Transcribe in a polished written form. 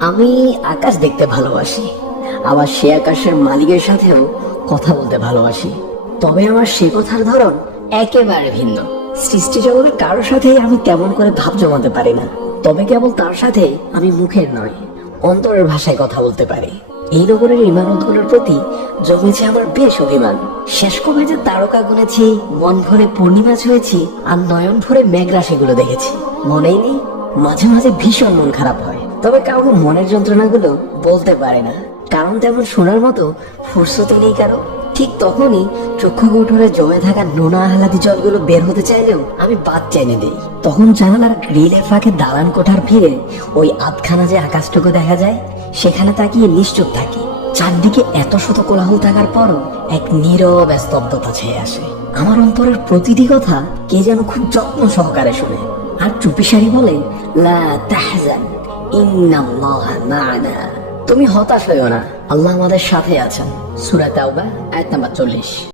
আমি আকাশ দেখতে ভালোবাসি, আবার সে আকাশের মালিকের সাথেও কথা বলতে ভালোবাসি। তবে আমার সে কথার ধরন একেবারে ভিন্ন। সৃষ্টি জগতের কারোর সাথেই আমি তেমন করে ভাব জমাতে পারি না, তবে কেবল তার সাথে আমি মুখের নয়, অন্তরের ভাষায় কথা বলতে পারি। এই নগরের ইমারতগুলোর প্রতি জমেছে আমার বেশ অভিমান। শেষ কবে যে তারকা গুনেছি, মন ভরে পূর্ণিমা ছুঁয়েছি, আর নয়ন ভরে মেঘরা সেগুলো দেখেছি মনেই নেই। মাঝে মাঝে ভীষণ মন খারাপ হয়, তবে কাউকে মনের যন্ত্রণাগুলো বলতে পারে না, কারণ তেমন শোনার মতো ফুরসতই নেই কারো। ঠিক তখনই চক্ষু কোঠরে জমে থাকা নোনা আহ্লাদি জলগুলো বের হতে চাইলেও আমি বাদ চাইনে দিই। তখন জানালার গ্রিলের ফাঁকে দালান কোঠার ফিরে ওই আধখানা যে আকাশটুকু দেখা যায়, সেখানে তাকিয়ে নিশ্চুপ থাকি। চারদিকে এত শত কোলাহল থাকার পরও এক নীরব স্তব্ধতা ছেয়ে আসে। আমার অন্তরের প্রতিটি কথা কে যেন খুব যত্ন সহকারে শুনে, আর চুপিসারি বলে, লা তাহজান ইন্নাল্লাহা মা'না। তুমি হতাশ হইও না, আল্লাহ আমাদের সাথে আছেন। সূরা তাওবা আয়াত নাম্বার 40।